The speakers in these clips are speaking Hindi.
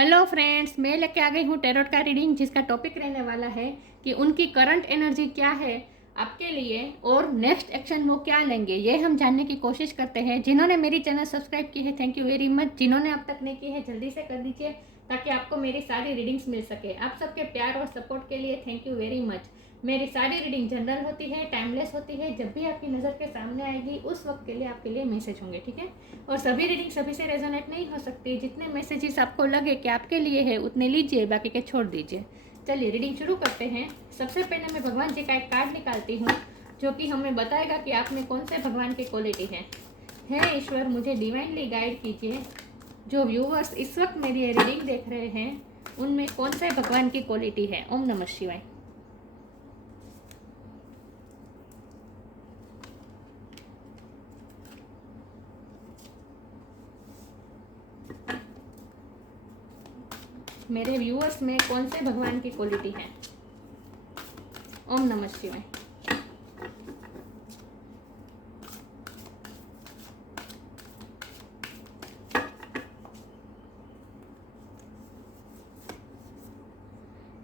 हेलो फ्रेंड्स, मैं लेके आ गई हूँ टैरोट का रीडिंग, जिसका टॉपिक रहने वाला है कि उनकी करंट एनर्जी क्या है आपके लिए और नेक्स्ट एक्शन वो क्या लेंगे। ये हम जानने की कोशिश करते हैं। जिन्होंने मेरी चैनल सब्सक्राइब की है, थैंक यू वेरी मच। जिन्होंने अब तक नहीं की है, जल्दी से कर दीजिए ताकि आपको मेरी सारी रीडिंग्स मिल सके। आप सबके प्यार और सपोर्ट के लिए थैंक यू वेरी मच। मेरी सारी रीडिंग जनरल होती है, टाइमलेस होती है। जब भी आपकी नज़र के सामने आएगी उस वक्त के लिए आपके लिए मैसेज होंगे, ठीक है। और सभी रीडिंग सभी से रेजोनेट नहीं हो सकती। जितने मैसेजेस आपको लगे कि आपके लिए है उतने लीजिए, बाकी के छोड़ दीजिए। चलिए रीडिंग शुरू करते हैं। सबसे पहले मैं भगवान जी का एक कार्ड निकालती हूँ जो कि हमें बताएगा कि आप में कौन से भगवान की क्वालिटी है। हे ईश्वर, मुझे डिवाइनली गाइड कीजिए। जो व्यूवर्स इस वक्त मेरी ये रीडिंग देख रहे हैं उनमें कौन से भगवान की क्वालिटी है। ओम नमः शिवाय। मेरे व्यूअर्स में कौन से भगवान की क्वालिटी है। ओम नमः शिवाय।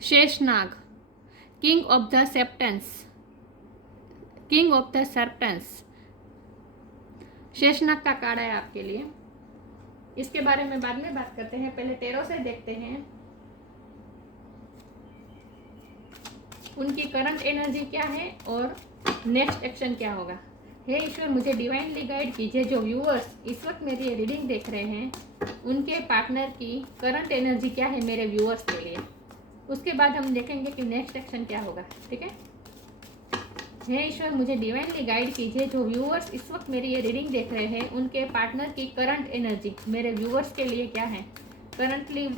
Sheshnag, king of the serpents, king of the serpents. Sheshnag का कार्ड है आपके लिए। इसके बारे में बाद में बात करते हैं, पहले टेरो से देखते हैं उनकी करंट एनर्जी क्या है और नेक्स्ट एक्शन क्या होगा। हे ईश्वर, मुझे डिवाइनली गाइड कीजिए। जो व्यूअर्स इस वक्त मेरी रीडिंग देख रहे हैं उनके पार्टनर की करंट एनर्जी क्या है मेरे व्यूअर्स के लिए। उसके बाद हम देखेंगे कि नेक्स्ट एक्शन क्या होगा, ठीक है। हे ईश्वर, मुझे डिवाइनली गाइड कीजिए। जो व्यूअर्स इस वक्त मेरी ये रीडिंग देख रहे हैं उनके पार्टनर की करंट एनर्जी मेरे व्यूअर्स के लिए क्या है। करंटली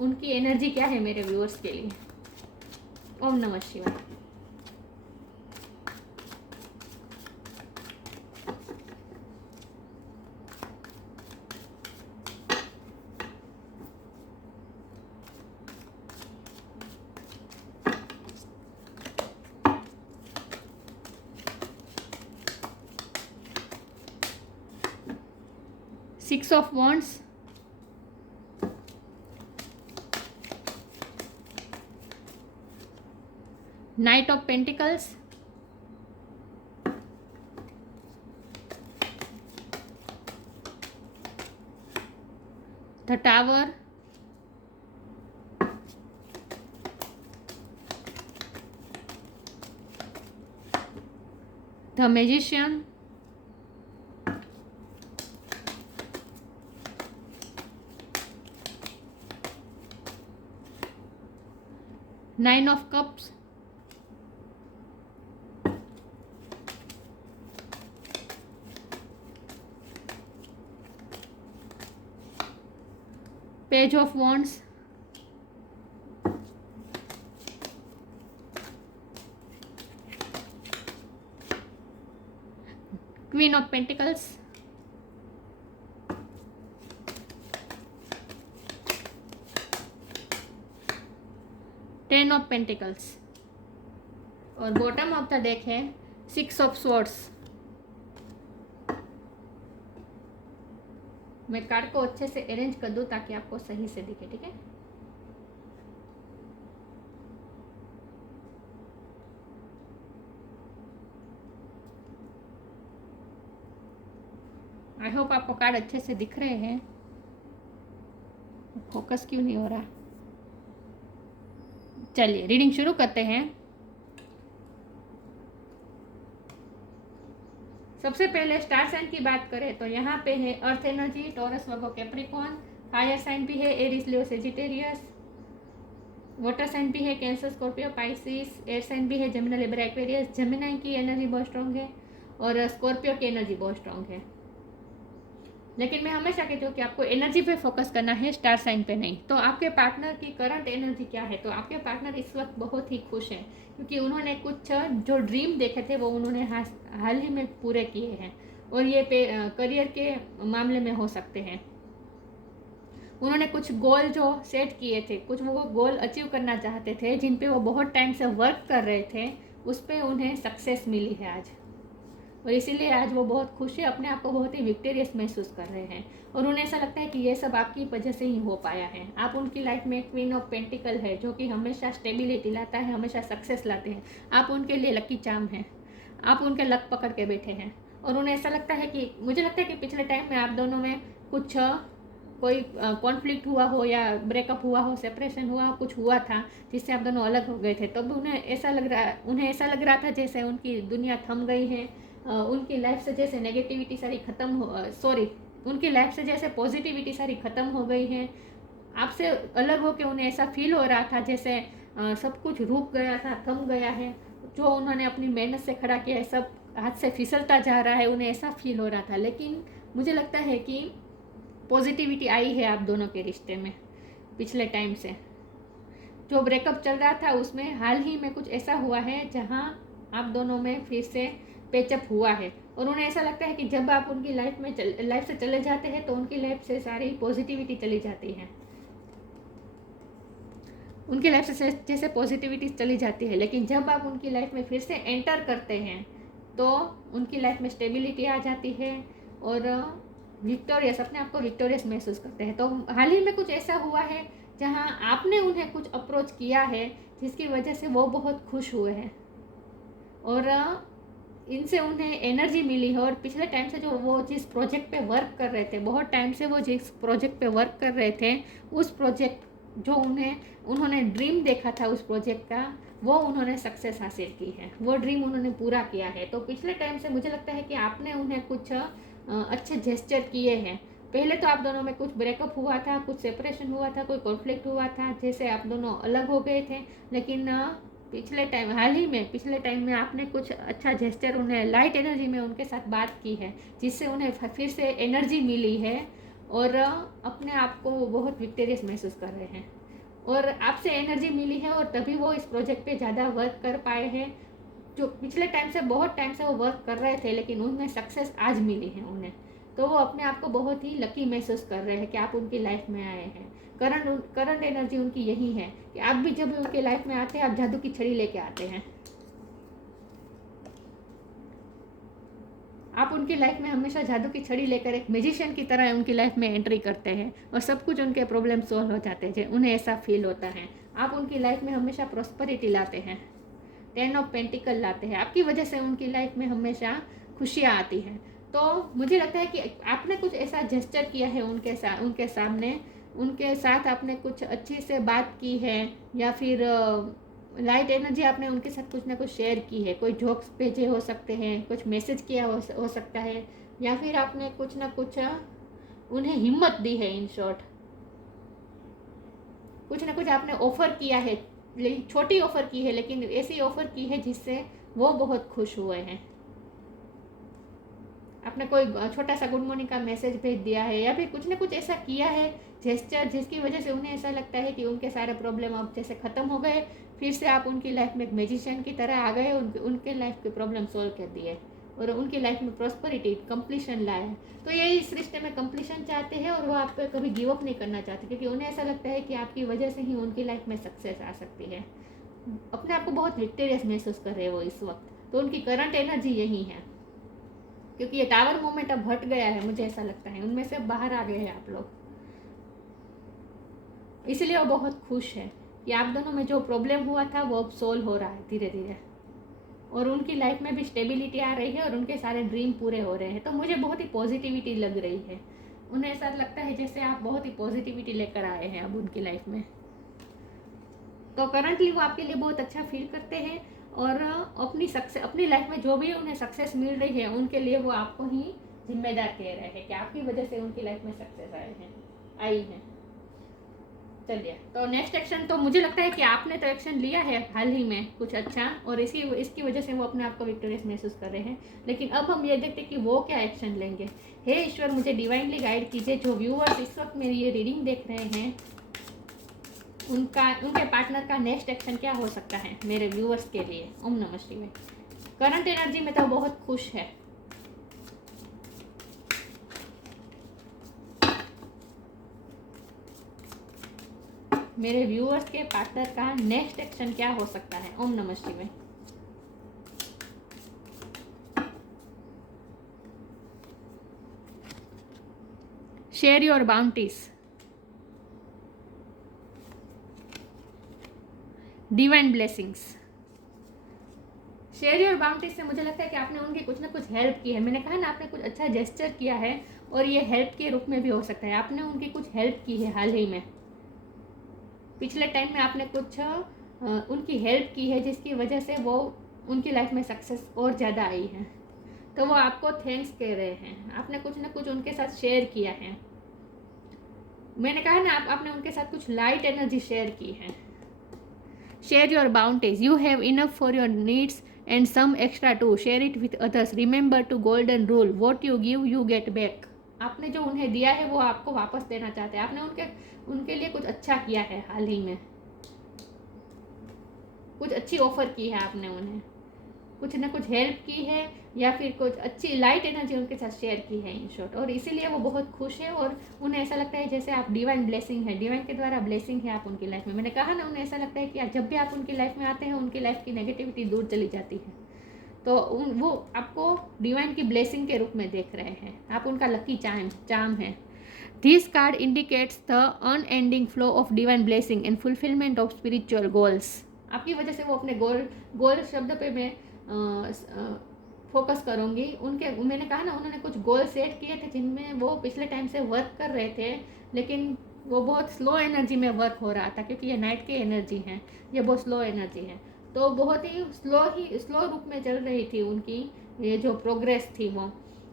उनकी एनर्जी क्या है मेरे व्यूअर्स के लिए। ओम नमः शिवाय। Six of wands, night of pentacles, the tower, the magician, nine of cups, page of wands, queen of pentacles, ten of pentacles और बॉटम ऑफ द डेक है सिक्स ऑफ स्वॉर्ड्स। मैं कार्ड को अच्छे से अरेंज कर दूं ताकि आपको सही से दिखे, ठीक है। आई होप आपको कार्ड अच्छे से दिख रहे हैं। फोकस क्यों नहीं हो रहा। चलिए रीडिंग शुरू करते हैं। सबसे पहले स्टार साइन की बात करें तो यहाँ पे है earth energy, Taurus, Virgo, Capricorn. Fire sign भी है Aries, Leo, Sagittarius. Water sign भी है cancer, Scorpio, Pisces. Air sign भी है जेमिनी, लिब्रा, एक्वेरियस। जेमिनी की एनर्जी बहुत स्ट्रॉन्ग है और स्कॉर्पियो की एनर्जी बहुत स्ट्रॉन्ग है। लेकिन मैं हमेशा कहती हूँ कि आपको एनर्जी पे फोकस करना है, स्टार साइन पे नहीं। तो आपके पार्टनर की करंट एनर्जी क्या है, तो आपके पार्टनर इस वक्त बहुत ही खुश हैं क्योंकि उन्होंने कुछ जो ड्रीम देखे थे वो उन्होंने हाल ही में पूरे किए हैं और ये करियर के मामले में हो सकते हैं। उन्होंने कुछ गोल जो सेट किए थे, कुछ वो गोल अचीव करना चाहते थे जिन पे वो बहुत टाइम से वर्क कर रहे थे, उस पर उन्हें सक्सेस मिली है आज। और इसीलिए आज वो बहुत खुश है, अपने आप को बहुत ही विक्टोरियस महसूस कर रहे हैं और उन्हें ऐसा लगता है कि ये सब आपकी वजह से ही हो पाया है। आप उनकी लाइफ में क्वीन ऑफ पेंटिकल है, जो कि हमेशा स्टेबिलिटी लाता है, हमेशा सक्सेस लाते हैं। आप उनके लिए लकी चार्म हैं, आप उनके लक पकड़ के बैठे हैं और उन्हें ऐसा लगता है कि, मुझे लगता है कि पिछले टाइम में आप दोनों में कुछ कोई कॉन्फ्लिक्ट हुआ हो या ब्रेकअप हुआ हो, सेपरेशन हुआ हो, कुछ हुआ था जिससे आप दोनों अलग हो गए थे। तब उन्हें ऐसा लग रहा था जैसे उनकी दुनिया थम गई है, उनकी लाइफ से जैसे नेगेटिविटी सारी ख़त्म हो, उनकी लाइफ से जैसे पॉजिटिविटी सारी ख़त्म हो गई है। आपसे अलग होकर उन्हें ऐसा फील हो रहा था जैसे सब कुछ रुक गया था, थम गया है। जो उन्होंने अपनी मेहनत से खड़ा किया है सब हाथ से फिसलता जा रहा है, उन्हें ऐसा फील हो रहा था। लेकिन मुझे लगता है कि पॉजिटिविटी आई है आप दोनों के रिश्ते में। पिछले टाइम से जो ब्रेकअप चल रहा था उसमें हाल ही में कुछ ऐसा हुआ है जहां आप दोनों में फिर से पेचअप हुआ है और उन्हें ऐसा लगता है कि जब आप उनकी लाइफ से चले जाते हैं तो उनकी लाइफ से सारी पॉजिटिविटी चली जाती है, उनकी लाइफ से जैसे पॉजिटिविटी चली जाती है। लेकिन जब आप उनकी लाइफ में फिर से एंटर करते हैं तो उनकी लाइफ में स्टेबिलिटी आ जाती है और विक्टोरियस, अपने आप को विक्टोरियस महसूस करते हैं। तो हाल ही में कुछ ऐसा हुआ है जहां आपने उन्हें कुछ अप्रोच किया है जिसकी वजह से वो बहुत खुश हुए हैं और इनसे उन्हें एनर्जी मिली है। और पिछले टाइम से जो वो जिस प्रोजेक्ट पे वर्क कर रहे थे, बहुत टाइम से वो जिस प्रोजेक्ट पे वर्क कर रहे थे, उस प्रोजेक्ट जो उन्होंने ड्रीम देखा था उस प्रोजेक्ट का, वो उन्होंने सक्सेस हासिल की है, वो ड्रीम उन्होंने पूरा किया है। तो पिछले टाइम से मुझे लगता है कि आपने उन्हें कुछ अच्छे जेस्चर किए हैं। पहले तो आप दोनों में कुछ ब्रेकअप हुआ था, कुछ सेपरेशन हुआ था, कोई कॉन्फ्लिक्ट हुआ था, जैसे आप दोनों अलग हो गए थे। लेकिन पिछले टाइम में आपने कुछ अच्छा जेस्चर, उन्हें लाइट एनर्जी में उनके साथ बात की है जिससे उन्हें फिर से एनर्जी मिली है और अपने आप को वो बहुत विक्टोरियस महसूस कर रहे हैं और आपसे एनर्जी मिली है और तभी वो इस प्रोजेक्ट पे ज़्यादा वर्क कर पाए हैं। जो पिछले टाइम से बहुत टाइम से वो वर्क कर रहे थे लेकिन उनमें सक्सेस आज मिली है उन्हें, तो वो अपने आप को बहुत ही लकी महसूस कर रहे हैं कि आप उनकी लाइफ में आए हैं। करंट एनर्जी उनकी यही है कि आप भी जब उनके लाइफ में आते हैं आप जादू की छड़ी लेके आते हैं। आप उनकी लाइफ में हमेशा जादू की छड़ी लेकर एक मैजिशियन की तरह उनकी लाइफ में एंट्री करते हैं और सब कुछ उनके प्रॉब्लम सॉल्व हो जाते हैं, उन्हें ऐसा फील होता है। आप उनकी लाइफ में हमेशा प्रॉस्पेरिटी लाते हैं, 10 ऑफ पेंटिकल लाते हैं, आपकी वजह से उनकी लाइफ में हमेशा खुशियाँ आती हैं। तो मुझे लगता है कि आपने कुछ ऐसा जेस्चर किया है उनके सामने, उनके साथ आपने कुछ अच्छी से बात की है या फिर लाइट एनर्जी आपने उनके साथ कुछ ना कुछ शेयर की है। कोई जोक्स भेजे हो सकते हैं, कुछ मैसेज किया हो सकता है या फिर आपने कुछ ना कुछ उन्हें हिम्मत दी है। इन शॉर्ट कुछ ना कुछ आपने ऑफ़र किया है, छोटी ऑफ़र की है लेकिन ऐसी ऑफ़र की है जिससे वो बहुत खुश हुए हैं। आपने कोई छोटा सा गुड मॉर्निंग का मैसेज भेज दिया है या फिर कुछ ना कुछ ऐसा किया है जेस्चर जिसकी वजह से उन्हें ऐसा लगता है कि उनके सारे प्रॉब्लम अब जैसे ख़त्म हो गए, फिर से आप उनकी लाइफ में एक मैजिशियन की तरह आ गए, उनके लाइफ के प्रॉब्लम सॉल्व कर दिए और उनकी लाइफ में प्रॉस्पेरिटी, कंप्लीशन लाए। तो ये इस रिश्ते में कंप्लीशन चाहते हैं और वो आप पे कभी गिव अप नहीं करना चाहते क्योंकि उन्हें ऐसा लगता है कि आपकी वजह से ही उनकी लाइफ में सक्सेस आ सकती है। अपने आप को बहुत विक्टोरियस महसूस कर रहे हैं वो इस वक्त। तो उनकी करंट एनर्जी यही है क्योंकि ये टावर मोमेंट अब हट गया है, मुझे ऐसा लगता है उनमें से बाहर आ गए हैं आप लोग, इसलिए वो बहुत खुश है कि आप दोनों में जो प्रॉब्लम हुआ था वो अब सोल्व हो रहा है धीरे धीरे और उनकी लाइफ में भी स्टेबिलिटी आ रही है और उनके सारे ड्रीम पूरे हो रहे हैं। तो मुझे बहुत ही पॉजिटिविटी लग रही है, उन्हें ऐसा लगता है जैसे आप बहुत ही पॉजिटिविटी लेकर आए हैं अब उनकी लाइफ में। तो करंटली वो आपके लिए बहुत अच्छा फील करते हैं और अपनी लाइफ में जो भी उन्हें सक्सेस मिल रही है उनके लिए वो आपको ही जिम्मेदार कह रहे हैं कि आपकी वजह से उनकी लाइफ में सक्सेस आई है। चलिए, तो नेक्स्ट एक्शन तो मुझे लगता है कि आपने तो एक्शन लिया है हाल ही में कुछ अच्छा और इसकी वजह से वो अपने आप को विक्टोरियस महसूस कर रहे हैं। लेकिन अब हम ये देखते हैं कि वो क्या एक्शन लेंगे। हे ईश्वर, मुझे डिवाइनली गाइड कीजिए। जो व्यूअर्स इस वक्त मेरी ये रीडिंग देख रहे हैं उनके पार्टनर का नेक्स्ट एक्शन क्या हो सकता है मेरे व्यूअर्स के लिए। ओम नमः शिवाय। करंट एनर्जी में तो बहुत खुश है, मेरे व्यूअर्स के पार्टनर का नेक्स्ट एक्शन क्या हो सकता है। ओम नमः शिवाय। Share your bounties, divine blessings. Share your bounties से मुझे लगता है कि आपने उनकी कुछ ना कुछ हेल्प की है। मैंने कहा ना, आपने कुछ अच्छा जेस्चर किया है और ये हेल्प के रूप में भी हो सकता है। आपने उनकी कुछ हेल्प की है हाल ही में, पिछले टाइम में आपने कुछ उनकी हेल्प की है, जिसकी वजह से वो उनकी लाइफ में सक्सेस और ज़्यादा आई है। तो वो आपको थैंक्स कह रहे हैं। आपने कुछ ना कुछ उनके साथ शेयर किया है। मैंने कहा ना, आपने उनके साथ कुछ लाइट एनर्जी शेयर की है। Share your bounties, you have enough for your needs and some extra too, share it with others, remember to golden rule, what you give you get back. आपने जो उन्हें दिया है वो आपको वापस देना चाहते हैं। आपने उनके लिए कुछ अच्छा किया है हाल ही में, कुछ अच्छी ऑफर की है आपने उन्हें, कुछ ना कुछ हेल्प की है या फिर कुछ अच्छी लाइट एनर्जी उनके साथ शेयर की है इन शॉर्ट। और इसीलिए वो बहुत खुश है और उन्हें ऐसा लगता है जैसे आप डिवाइन ब्लेसिंग है, डिवाइन के द्वारा ब्लेसिंग है आप उनकी लाइफ में। मैंने कहा ना, उन्हें ऐसा लगता है कि जब भी आप उनकी लाइफ में आते हैं उनकी लाइफ की नेगेटिविटी दूर चली जाती है। तो वो आपको डिवाइन की ब्लेसिंग के रूप में देख रहे हैं। आप उनका लकी चार्म है। This card indicates the unending flow of divine blessing and fulfilment of spiritual goals. आपकी वजह से वो अपने गोल शब्द पे मैं फोकस करूँगी। मैंने कहा ना, उन्होंने कुछ गोल सेट किए थे जिनमें वो पिछले टाइम से वर्क कर रहे थे, लेकिन वो बहुत स्लो एनर्जी में वर्क हो रहा था, क्योंकि ये नाइट की एनर्जी है, ये बहुत स्लो एनर्जी है। तो बहुत ही स्लो रूप में चल रही थी उनकी ये जो प्रोग्रेस थी वो।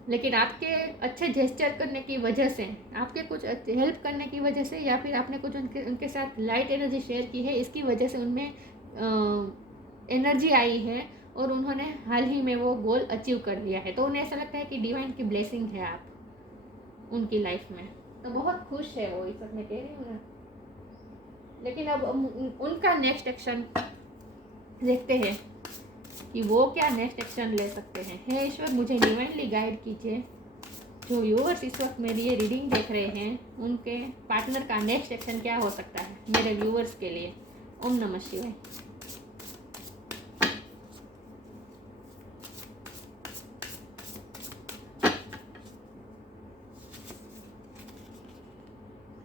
लेकिन आपके अच्छे जेस्चर करने की वजह से, आपके कुछ हेल्प करने की वजह से, या फिर आपने कुछ उनके साथ लाइट एनर्जी शेयर की है, इसकी वजह से उनमें एनर्जी आई है और उन्होंने हाल ही में वो गोल अचीव कर लिया है। तो उन्हें ऐसा लगता है कि डिवाइन की ब्लेसिंग है आप उनकी लाइफ में। तो बहुत खुश है वो, इस वक्त मैं कह रही हूँ ना। लेकिन अब उनका नेक्स्ट एक्शन देखते हैं कि वो क्या नेक्स्ट एक्शन ले सकते हैं। हे ईश्वर, मुझे डिवाइनली गाइड कीजिए। जो व्यूअर्स इस वक्त मेरी ये रीडिंग देख रहे हैं, उनके पार्टनर का नेक्स्ट एक्शन क्या हो सकता है मेरे व्यूअर्स के लिए। ओम नमः शिवाय।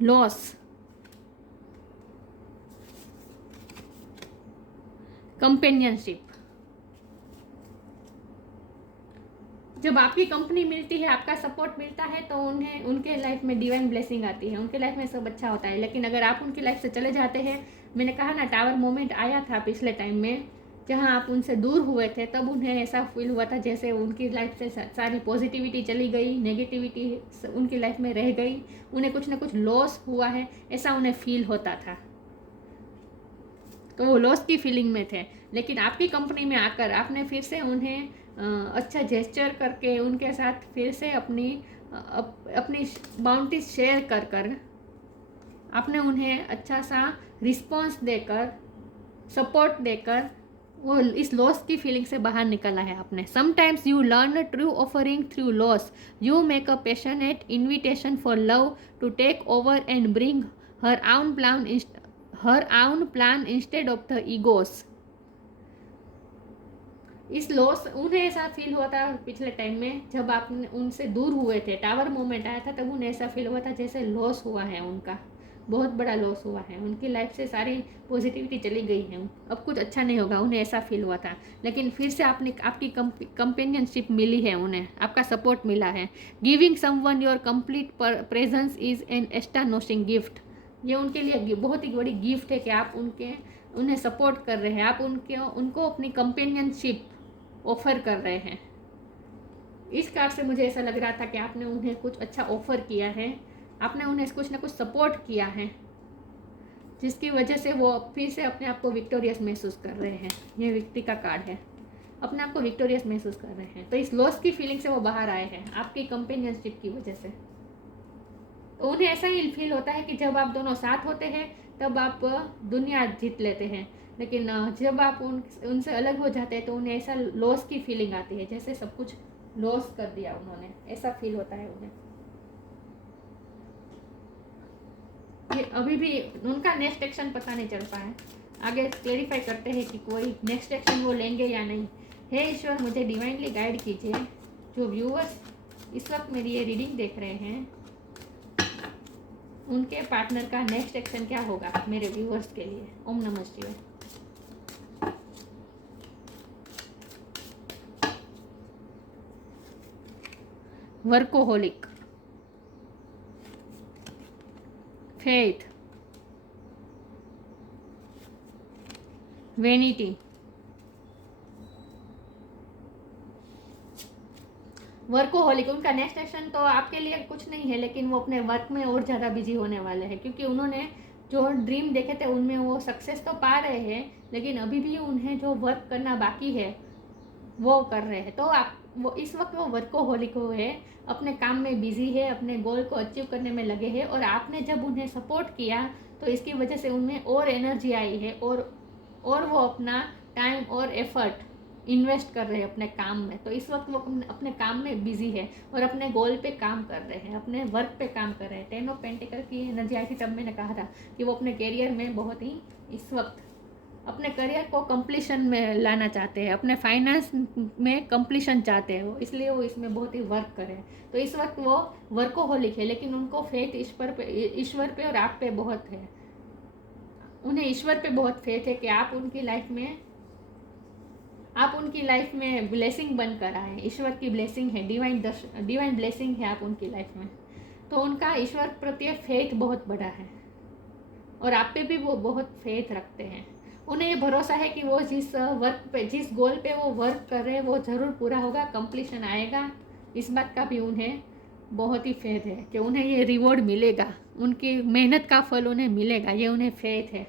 Loss, companionship. जब आपकी कंपनी मिलती है, आपका सपोर्ट मिलता है, तो उन्हें उनके लाइफ में डिवाइन ब्लेसिंग आती है, उनके लाइफ में सब अच्छा होता है। लेकिन अगर आप उनकी लाइफ से चले जाते हैं, मैंने कहा ना, टावर मोमेंट आया था पिछले टाइम में, जहां आप उनसे दूर हुए थे, तब उन्हें ऐसा फील हुआ था जैसे उनकी लाइफ से सारी पॉजिटिविटी चली गई, नेगेटिविटी उनकी लाइफ में रह गई, उन्हें कुछ ना कुछ लॉस हुआ है, ऐसा उन्हें फील होता था। तो वो लॉस की फीलिंग में थे। लेकिन आपकी कंपनी में आकर आपने फिर से उन्हें अच्छा जेस्चर करके उनके साथ फिर से अपनी बाउंड्रीज शेयर कर आपने उन्हें अच्छा सा रिस्पॉन्स देकर, सपोर्ट देकर वो इस लॉस की फीलिंग से बाहर निकला है आपने। Sometimes you learn true offering through loss, you make a passionate invitation for love to take over and bring her own plan instead of the egos. इस लॉस, उन्हें ऐसा फील हुआ था पिछले टाइम में जब आप उनसे दूर हुए थे, टावर मोमेंट आया था, तब उन्हें ऐसा फील हुआ था जैसे लॉस हुआ है, उनका बहुत बड़ा लॉस हुआ है, उनकी लाइफ से सारी पॉजिटिविटी चली गई है, अब कुछ अच्छा नहीं होगा, उन्हें ऐसा फील हुआ था। लेकिन फिर से आपकी कंपेनियनशिप मिली है, उन्हें आपका सपोर्ट मिला है। Giving someone your complete presence is an astonishing gift. ये उनके लिए बहुत ही बड़ी गिफ्ट है कि आप उन्हें सपोर्ट कर रहे हैं, आप उनको अपनी कंपेनियनशिप ऑफर कर रहे हैं। इस कार्ड से मुझे ऐसा लग रहा था कि आपने उन्हें कुछ अच्छा ऑफर किया है, आपने उन्हें कुछ ना कुछ सपोर्ट किया है, जिसकी वजह से वो फिर से अपने आप को विक्टोरियस महसूस कर रहे हैं। ये विक्ट्री का कार्ड है, अपने आप को विक्टोरियस महसूस कर रहे हैं। तो इस लॉस की फीलिंग से वो बाहर आए हैं आपकी कंपेनियनशिप की वजह से। तो उन्हें ऐसा ही फील होता है कि जब आप दोनों साथ होते हैं तब आप दुनिया जीत लेते हैं, लेकिन जब आप उनसे अलग हो जाते हैं तो उन्हें ऐसा लॉस की फीलिंग आती है, जैसे सब कुछ लॉस कर दिया उन्होंने, ऐसा फील होता है उन्हें। ये अभी भी उनका नेक्स्ट एक्शन पता नहीं चल पाया है। आगे क्लेरिफाई करते हैं कि कोई नेक्स्ट एक्शन वो लेंगे या नहीं। हे ईश्वर, मुझे डिवाइनली गाइड कीजिए। जो व्यूअर्स इस वक्त मेरी ये रीडिंग देख रहे हैं, उनके पार्टनर का नेक्स्ट एक्शन क्या होगा मेरे व्यूअर्स के लिए। ओम नमः शिवाय। Workaholic, faith, vanity, workaholic. उनका नेक्स्ट एक्शन तो आपके लिए कुछ नहीं है, लेकिन वो अपने वर्क में और ज़्यादा बिजी होने वाले हैं, क्योंकि उन्होंने जो ड्रीम देखे थे उनमें वो सक्सेस तो पा रहे हैं, लेकिन अभी भी उन्हें जो वर्क करना बाकी है वो कर रहे हैं। तो आप वो इस वक्त वो वर्कोहोलिक हुए, अपने काम में बिजी है, अपने गोल को अचीव करने में लगे हैं, और आपने जब उन्हें सपोर्ट किया तो इसकी वजह से उनमें और एनर्जी आई है, और वो अपना टाइम और एफर्ट इन्वेस्ट कर रहे हैं अपने काम में। तो इस वक्त वो अपने काम में बिजी है और अपने गोल पे काम कर रहे हैं, अपने वर्क पे काम कर रहे हैं। 10 ऑफ पेंटिकल की एनर्जी आई थी, तब मैंने कहा था कि वो अपने करियर में बहुत ही इस वक्त अपने करियर को कंप्लीशन में लाना चाहते हैं, अपने फाइनेंस में कंप्लीशन चाहते हैं वो, इसलिए वो इसमें बहुत ही वर्क करें। तो इस वक्त वो वर्कोहोलिक है, लेकिन उनको फेथ ईश्वर पे और आप पे बहुत है। उन्हें ईश्वर पे बहुत फेथ है कि आप उनकी लाइफ में ब्लेसिंग बनकर आए। ईश्वर की ब्लेसिंग है, डिवाइन ब्लेसिंग है आप उनकी लाइफ में। तो उनका ईश्वर प्रति फेथ बहुत बड़ा है, और आप पे भी वो बहुत फेथ रखते हैं। उन्हें ये भरोसा है कि वो जिस गोल पे वो वर्क कर रहे हैं वो ज़रूर पूरा होगा, कंप्लीशन आएगा। इस बात का भी उन्हें बहुत ही फेथ है कि उन्हें ये रिवॉर्ड मिलेगा, उनकी मेहनत का फल उन्हें मिलेगा, ये उन्हें फेथ है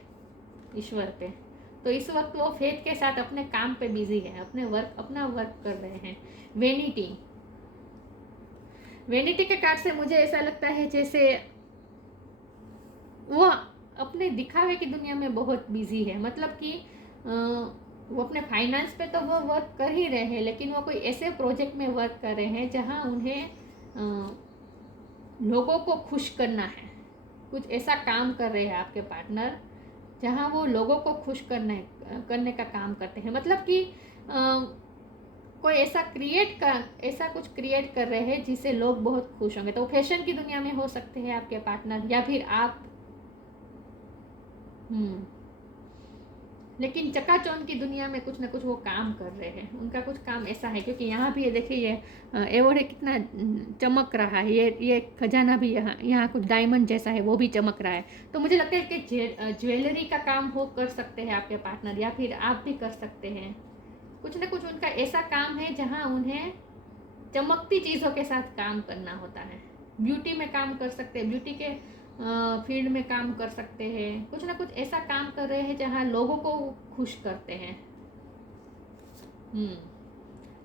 ईश्वर पे। तो इस वक्त वो फेथ के साथ अपने काम पे बिजी है, अपना वर्क कर रहे हैं। वेनिटी के कार्ड से मुझे ऐसा लगता है जैसे वो अपने दिखावे की दुनिया में बहुत बिजी है, मतलब कि वो अपने फाइनेंस पे तो वो वर्क कर ही रहे हैं, लेकिन वो कोई ऐसे प्रोजेक्ट में वर्क कर रहे हैं जहां उन्हें लोगों को खुश करना है। कुछ ऐसा काम कर रहे हैं आपके पार्टनर जहां वो लोगों को खुश करने का काम करते हैं, मतलब कि कोई ऐसा कुछ क्रिएट कर रहे हैं जिससे लोग बहुत खुश होंगे। तो फैशन की दुनिया में हो सकते हैं आपके पार्टनर, या फिर आप लेकिन चकाचौंध की दुनिया में कुछ ना कुछ वो काम कर रहे हैं। उनका कुछ काम ऐसा है, क्योंकि यहाँ भी ये देखिए ये एवोर्ड है कितना चमक रहा है, ये खजाना भी यहाँ कुछ डायमंड जैसा है वो भी चमक रहा है। तो मुझे लगता है कि ज्वेलरी का काम हो कर सकते हैं आपके पार्टनर, या फिर आप भी कर सकते हैं। कुछ ना कुछ उनका ऐसा काम है जहाँ उन्हें चमकती चीज़ों के साथ काम करना होता है। ब्यूटी में काम कर सकते हैं, ब्यूटी के फील्ड में काम कर सकते हैं। कुछ ना कुछ ऐसा काम कर रहे हैं जहाँ लोगों को खुश करते हैं।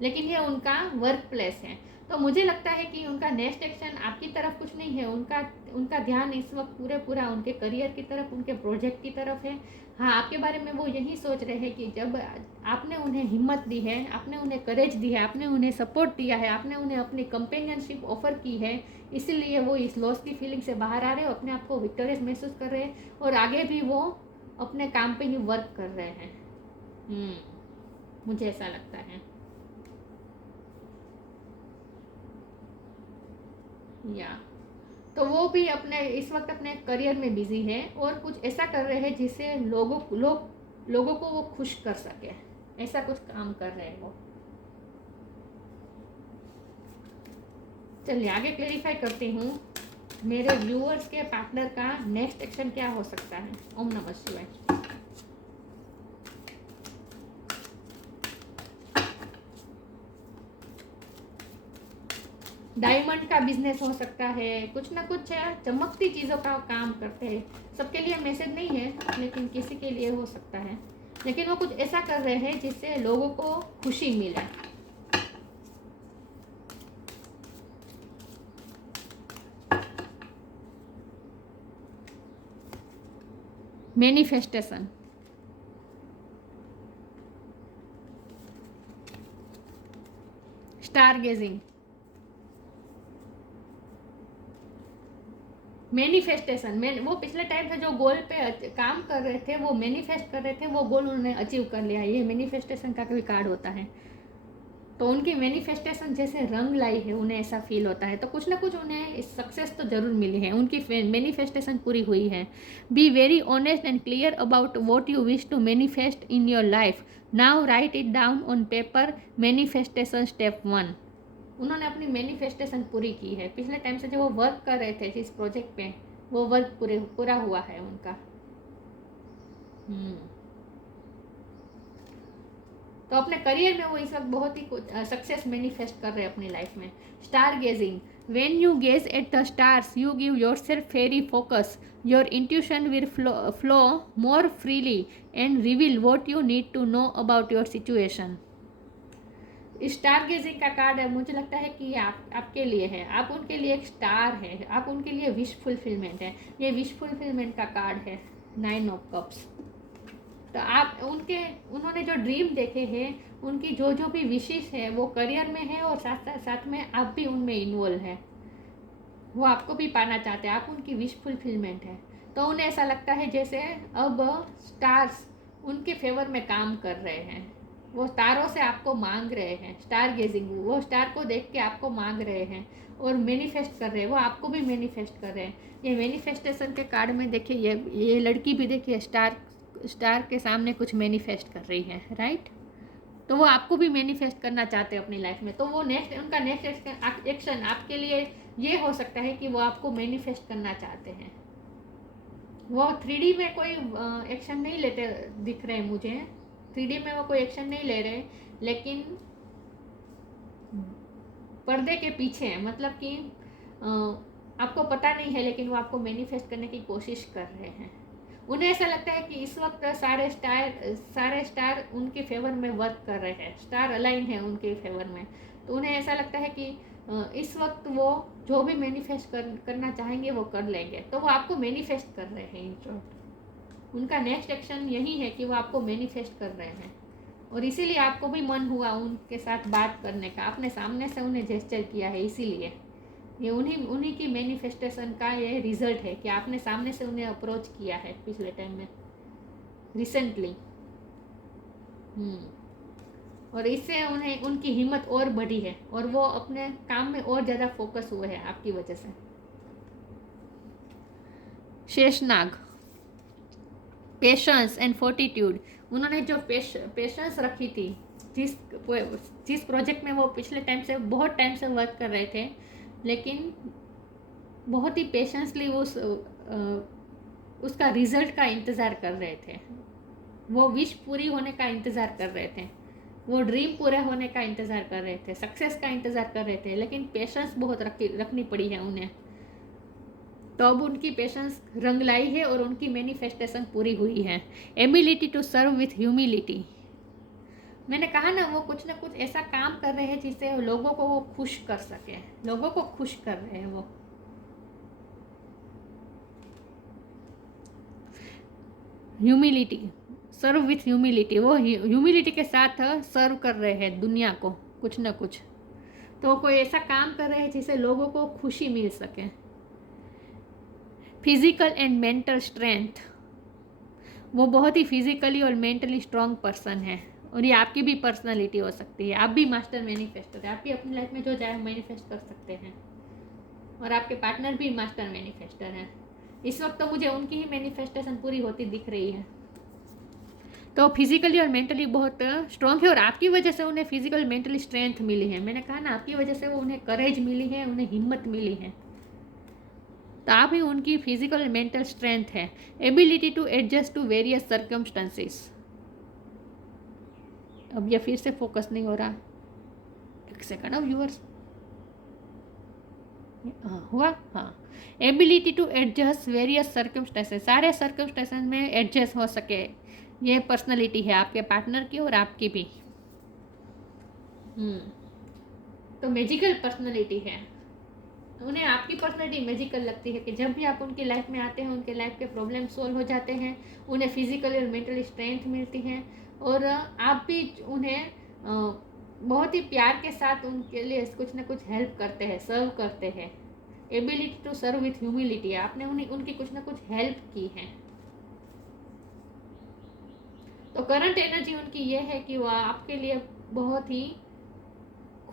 लेकिन ये उनका वर्क प्लेस है। तो मुझे लगता है कि उनका नेक्स्ट एक्शन आपकी तरफ कुछ नहीं है, उनका ध्यान इस वक्त पूरा उनके करियर की तरफ, उनके प्रोजेक्ट की तरफ है। हाँ, आपके बारे में वो यही सोच रहे हैं कि जब आपने उन्हें हिम्मत दी है, आपने उन्हें करेज दी है, आपने उन्हें सपोर्ट दिया है, आपने उन्हें अपनी कंपेनियनशिप ऑफर की है, इसीलिए वो इस लॉस की फीलिंग से बाहर आ रहे हैं, अपने आप को विक्टोरियस महसूस कर रहे हैं, और आगे भी वो अपने काम पे ही वर्क कर रहे हैं। मुझे ऐसा लगता है। तो वो भी इस वक्त अपने करियर में बिजी है, और कुछ ऐसा कर रहे हैं जिससे लोगों को वो खुश कर सके, ऐसा कुछ काम कर रहे हैं वो। चलिए आगे क्लेरिफाई करती हूँ मेरे व्यूअर्स के पार्टनर का नेक्स्ट एक्शन क्या हो सकता है। ओम नमः शिवाय। डायमंड का बिजनेस हो सकता है, कुछ ना कुछ चमकती चीज़ों का काम करते हैं। सबके लिए मैसेज नहीं है, लेकिन किसी के लिए हो सकता है। लेकिन वो कुछ ऐसा कर रहे हैं जिससे लोगों को खुशी मिले। Manifestation, stargazing, manifestation. वो पिछले टाइम पे जो गोल पे काम कर रहे थे, वो मैनिफेस्ट कर रहे थे, वो गोल उन्होंने अचीव कर लिया। ये मैनिफेस्टेशन का कोई कार्ड होता है। तो उनकी मैनिफेस्टेशन जैसे रंग लाई है, उन्हें ऐसा फील होता है। तो कुछ ना कुछ उन्हें सक्सेस तो जरूर मिली है, उनकी मैनिफेस्टेशन पूरी हुई है। Be very honest and clear about what you wish to manifest in your life. Now write it down on paper. Manifestation step 1। उन्होंने अपनी मैनिफेस्टेशन पूरी की है। पिछले टाइम से जो वो वर्क कर रहे थे जिस प्रोजेक्ट पे, वो वर्क पूरा हुआ है उनका। तो अपने करियर में वो इस वक्त बहुत ही सक्सेस मैनिफेस्ट कर रहे हैं अपनी लाइफ में। Stargazing. When you gaze at the stars you give yourself very focus. Your intuition will flow more freely and reveal what you need to know about your situation. Stargazing का कार्ड है, मुझे लगता है कि आपके लिए है। आप उनके लिए एक स्टार है, आप उनके लिए विश फुलफिलमेंट है। ये विश फुलफिलमेंट का कार्ड है, 9 ऑफ कप्स। तो आप उन्होंने जो ड्रीम देखे हैं, उनकी जो जो भी विशेष है वो करियर में है, और साथ में आप भी उनमें इन्वॉल्व है। वो आपको भी पाना चाहते हैं, आप उनकी विश फुलफिलमेंट है। तो उन्हें ऐसा लगता है जैसे अब स्टार्स उनके फेवर में काम कर रहे हैं। वो तारों से आपको मांग रहे हैं। स्टार गेजिंग, वो स्टार को देख के आपको मांग रहे हैं और मैनिफेस्ट कर रहे हैं। वो आपको भी मैनिफेस्ट कर रहे हैं। ये मैनिफेस्टेशन के कार्ड में देखिए, ये लड़की भी देखिए स्टार के सामने कुछ मैनिफेस्ट कर रही है, राइट। तो वो आपको भी मैनिफेस्ट करना चाहते हैं अपनी लाइफ में। तो वो उनका नेक्स्ट एक्शन आपके लिए ये हो सकता है कि वो आपको मैनिफेस्ट करना चाहते हैं। वो 3D में कोई एक्शन नहीं लेते दिख रहे मुझे। 3D में वो कोई एक्शन नहीं ले रहे, लेकिन पर्दे के पीछे है। मतलब कि आपको पता नहीं है, लेकिन वो आपको मैनिफेस्ट करने की कोशिश कर रहे हैं। उन्हें ऐसा लगता है कि इस वक्त सारे स्टार उनके फेवर में वर्क कर रहे हैं। स्टार अलाइन है उनके फेवर में। तो उन्हें ऐसा लगता है कि इस वक्त वो जो भी मैनिफेस्ट करना चाहेंगे वो कर लेंगे। तो वो आपको मैनिफेस्ट कर रहे हैं। इन शॉर्ट उनका नेक्स्ट एक्शन यही है कि वो आपको मैनिफेस्ट कर रहे हैं। और इसीलिए आपको भी मन हुआ उनके साथ बात करने का, आपने सामने से उन्हें जेस्चर किया है। इसीलिए ये उन्हीं की मैनिफेस्टेशन का ये रिजल्ट है कि आपने सामने से उन्हें अप्रोच किया है पिछले टाइम में, रिसेंटली। और इससे उन्हें उनकी हिम्मत और बढ़ी है, और वो अपने काम में और ज़्यादा फोकस हुए हैं आपकी वजह से। शेषनाग। Patience and fortitude. उन्होंने जो पेशेंस रखी थी, जिस प्रोजेक्ट में वो पिछले टाइम से बहुत टाइम से वर्क कर रहे थे, लेकिन बहुत ही पेशेंसली उसका रिजल्ट का इंतज़ार कर रहे थे। वो विश पूरी होने का इंतज़ार कर रहे थे। वो ड्रीम पूरे होने का इंतज़ार कर रहे थे, सक्सेस का इंतज़ार कर रहे थे, लेकिन पेशेंस बहुत रखनी पड़ी है उन्हें। तो अब उनकी पेशेंस रंग लाई है और उनकी मैनिफेस्टेशन पूरी हुई है। Ability to serve with humility. मैंने कहा ना, वो कुछ ना कुछ ऐसा काम कर रहे हैं जिससे लोगों को वो खुश कर सके। लोगों को खुश कर रहे हैं वो। Humility, serve with humility. वो ह्यूमिलिटी के साथ सर्व कर रहे हैं दुनिया को कुछ ना कुछ। तो कोई ऐसा काम कर रहे हैं जिससे लोगों को खुशी मिल सके। Physical and mental strength. वो बहुत ही फिजिकली और मेंटली स्ट्रॉन्ग पर्सन है, और ये आपकी भी पर्सनालिटी हो सकती है। आप भी मास्टर मैनिफेस्टर है। आप भी अपनी लाइफ में जो चाहे मैनिफेस्ट कर सकते हैं, और आपके पार्टनर भी मास्टर मैनिफेस्टर हैं। इस वक्त तो मुझे उनकी ही मैनिफेस्टेशन पूरी होती दिख रही है। तो फिजिकली और मेंटली बहुत स्ट्रॉन्ग है, और आपकी वजह से उन्हें फिजिकल मेंटली स्ट्रेंथ मिली है। मैंने कहा ना, आपकी वजह से वो उन्हें करेज मिली है, उन्हें हिम्मत मिली है। तो आप ही उनकी फिजिकल मेंटल स्ट्रेंथ है। Ability to adjust to various circumstances. अब ये फिर से फोकस नहीं हो रहा, एक सेकंड। अब व्यूअर्स हुआ, हाँ। Ability to adjust various circumstances. सारे सर्कमस्टेंसेस में एडजस्ट हो सके, ये पर्सनालिटी है आपके पार्टनर की और आपकी भी। तो मैजिकल पर्सनालिटी है। उन्हें आपकी पर्सनालिटी मैजिकल लगती है कि जब भी आप उनकी लाइफ में आते हैं, उनके लाइफ के प्रॉब्लम सोल्व हो जाते हैं, उन्हें फिजिकली और मेंटली स्ट्रेंथ मिलती है, और आप भी उन्हें बहुत ही प्यार के साथ उनके लिए कुछ ना कुछ हेल्प करते हैं, सर्व करते हैं। Ability to serve with humility. आपने उनकी कुछ ना कुछ हेल्प की है। तो करंट एनर्जी उनकी ये है कि वह आपके लिए बहुत ही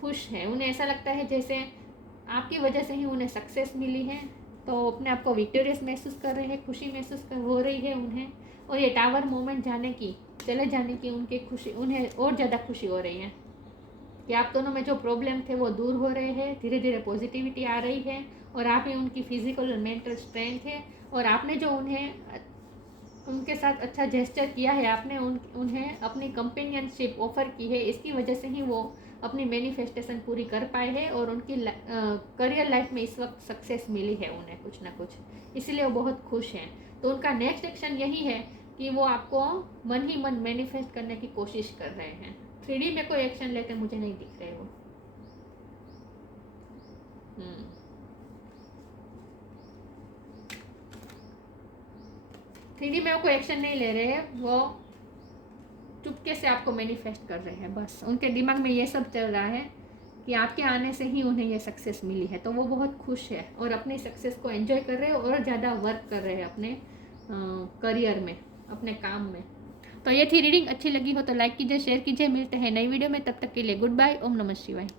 खुश हैं, उन्हें ऐसा लगता है जैसे आपकी वजह से ही उन्हें सक्सेस मिली है, तो अपने आप को विक्टोरियस महसूस कर रहे हैं, खुशी महसूस कर हो रही है उन्हें। और ये टावर मोमेंट जाने की, चले जाने की उनकी खुशी, उन्हें और ज़्यादा खुशी हो रही है कि आप दोनों में जो प्रॉब्लम थे वो दूर हो रहे हैं, धीरे धीरे पॉजिटिविटी आ रही है, और आप ही उनकी फिजिकल और मेंटल स्ट्रेंथ है। और आपने जो उनके साथ अच्छा जेस्चर किया है, आपने उन्हें अपनी कंपेनियनशिप ऑफर की है, इसकी वजह से ही वो अपनी मैनिफेस्टेशन पूरी कर पाए हैं, और उनकी करियर लाइफ में इस वक्त सक्सेस मिली है उन्हें कुछ ना कुछ, इसलिए वो बहुत खुश हैं। तो उनका नेक्स्ट एक्शन यही है कि वो आपको मन ही मन मैनिफेस्ट करने की कोशिश कर रहे हैं। 3D में कोई एक्शन लेते मुझे नहीं दिख रहे वो। 3D में वो कोई एक्शन नहीं ले रहे हैं, वो चुपके से आपको मैनिफेस्ट कर रहे हैं, बस उनके दिमाग में ये सब चल रहा है कि आपके आने से ही उन्हें ये सक्सेस मिली है, तो वो बहुत खुश है और अपनी सक्सेस को एंजॉय कर रहे हैं और ज़्यादा वर्क कर रहे हैं अपने करियर में, अपने काम में। तो ये थी रीडिंग, अच्छी लगी हो तो लाइक कीजिए, शेयर कीजिए। मिलते हैं नई वीडियो में, तब तक के लिए गुड बाय। ओम नमः शिवाय।